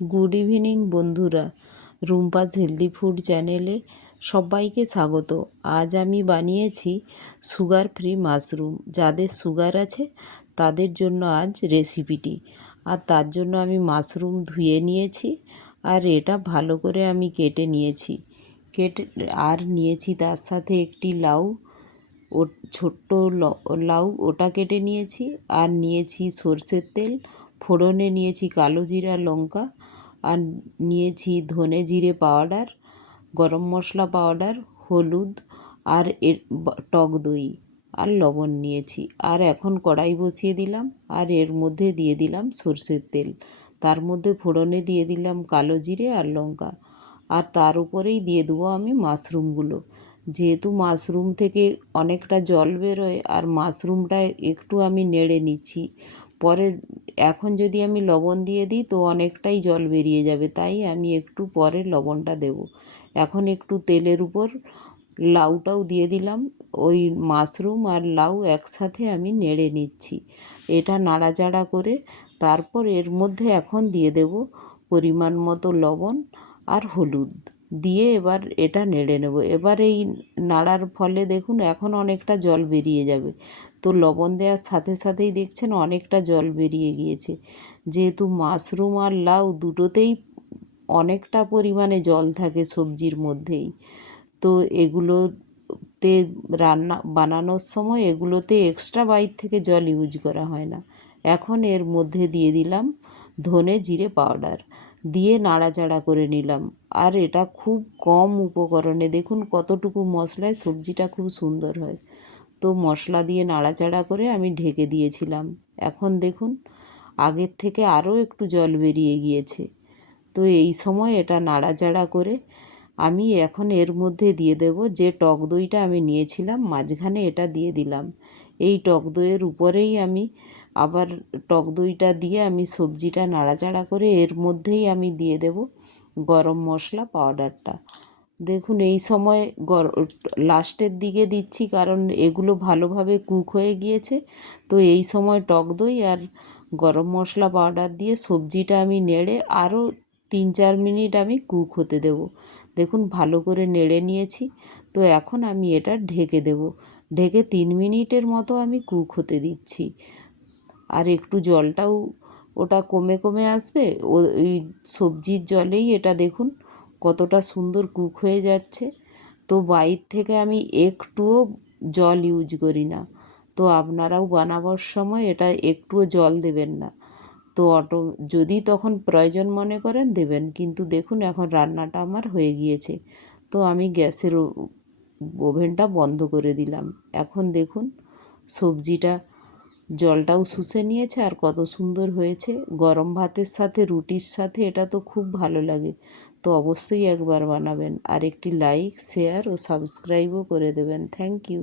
Good evening বন্ধুরা, Rumpa's healthy food চ্যানেলে সবাইকে স্বাগত। আজ আমি বানিয়েছি সুগার ফ্রি মাশরুম। যাদের সুগার আছে তাদের জন্য আজ রেসিপিটি। আর তার জন্য আমি মাশরুম ধুয়ে নিয়েছি, আর এটা ভালো করে আমি কেটে নিয়েছি। আর নিয়েছি তার সাথে একটি লাউ, ও ছোট্ট লাউ, ওটা কেটে নিয়েছি। আর নিয়েছি সর্ষের তেল, ফোড়নে নিয়েছি কালো জিরা লঙ্কা, আর নিয়েছি ধনে জিরে পাউডার, গরম মশলা পাউডার, হলুদ, আর টক দই আর লবণ নিয়েছি। আর এখন কড়াই বসিয়ে দিলাম, আর এর মধ্যে দিয়ে দিলাম সর্ষের তেল। তার মধ্যে ফোড়নে দিয়ে দিলাম কালো জিরে আর লঙ্কা, আর তার উপরেই দিয়ে দেবো আমি মাশরুমগুলো। যেহেতু মাশরুম থেকে অনেকটা জল বেরোয়, আর মাশরুমটা একটু আমি নেড়ে নিচ্ছি। পরে এখন যদি আমি লবণ দিয়ে দিই তো অনেকটাই জল বেরিয়ে যাবে, তাই আমি একটু পরে লবণটা দেব। এখন একটু তেলের উপর লাউটাও দিয়ে দিলাম। ওই মাশরুম আর লাউ একসাথে আমি নেড়ে নিচ্ছি। এটা নাড়াচাড়া করে তারপর এর মধ্যে এখন দিয়ে দেব পরিমাণ মতো লবণ আর হলুদ দিয়ে এবার এটা নেড়ে নেব। এবার এই নাড়ার ফলে দেখুন এখন অনেকটা জল বেরিয়ে যাবে। তো লবণ দেওয়ার সাথে সাথেই দেখছেন অনেকটা জল বেরিয়ে গিয়েছে। যেহেতু মাশরুম আর লাউ দুটোতেই অনেকটা পরিমাণে জল থাকে সবজির মধ্যেই, তো এগুলোতে বানানোর সময় এগুলোতে এক্সট্রা বাইর থেকে জল ইউজ করা হয় না। এখন এর মধ্যে দিয়ে দিলাম ধনে জিরে পাউডার, দিয়ে নাড়াচাড়া করে নিলাম। আর এটা খুব কম উপকরণে দেখুন কতটুকু মশলায় সবজিটা খুব সুন্দর হয়। তো মশলা দিয়ে নাড়াচাড়া করে আমি ঢেকে দিয়েছিলাম। এখন দেখুন আগের থেকে আরও একটু জল বেরিয়ে গিয়েছে। তো এই সময় এটা নাড়াচাড়া করে আমি এখন এর মধ্যে দিয়ে দেব যে টক দইটা আমি নিয়েছিলাম, মাঝখানে এটা দিয়ে দিলাম। এই টক দইয়ের উপরেই আমি আবার টক দইটা দিয়ে আমি সবজিটা নাড়াচাড়া করে এর মধ্যেই আমি দিয়ে দেব গরম মশলা পাউডারটা। দেখুন এই সময় লাস্টের দিকে দিচ্ছি কারণ এগুলো ভালোভাবে কুক হয়ে গিয়েছে। তো এই সময় টক দই আর গরম মশলা পাউডার দিয়ে সবজিটা আমি নেড়ে আরও 3-4 মিনিট আমি কুক হতে দেব। দেখুন ভালো করে নেড়ে নিয়েছি। তো এখন আমি এটা ঢেকে দেব। ঢেকে 3 মিনিটের মতো আমি কুক হতে দিচ্ছি। আর একটু জলটাও ওটা কমে কমে আসবে, ওই সবজির জলেই এটা দেখুন কতটা সুন্দর কুক হয়ে যাচ্ছে। তো বাইর থেকে আমি একটুও জল ইউজ করি না। তো আপনারাও বানাবার সময় এটা একটুও জল দেবেন না। তো যদি তখন প্রয়োজন মনে করেন দেবেন, কিন্তু দেখুন এখন রান্নাটা আমার হয়ে গিয়েছে। তো আমি গ্যাসের ওভেনটা বন্ধ করে দিলাম। এখন দেখুন সবজিটা জলটাও শুষে নিয়েছে আর কত সুন্দর হয়েছে। গরম ভাতের সাথে রুটির সাথে এটা তো খুব ভালো লাগে। তো অবশ্যই একবার বানাবেন, আর একটি লাইক, শেয়ার ও সাবস্ক্রাইবও করে দেবেন। Thank you.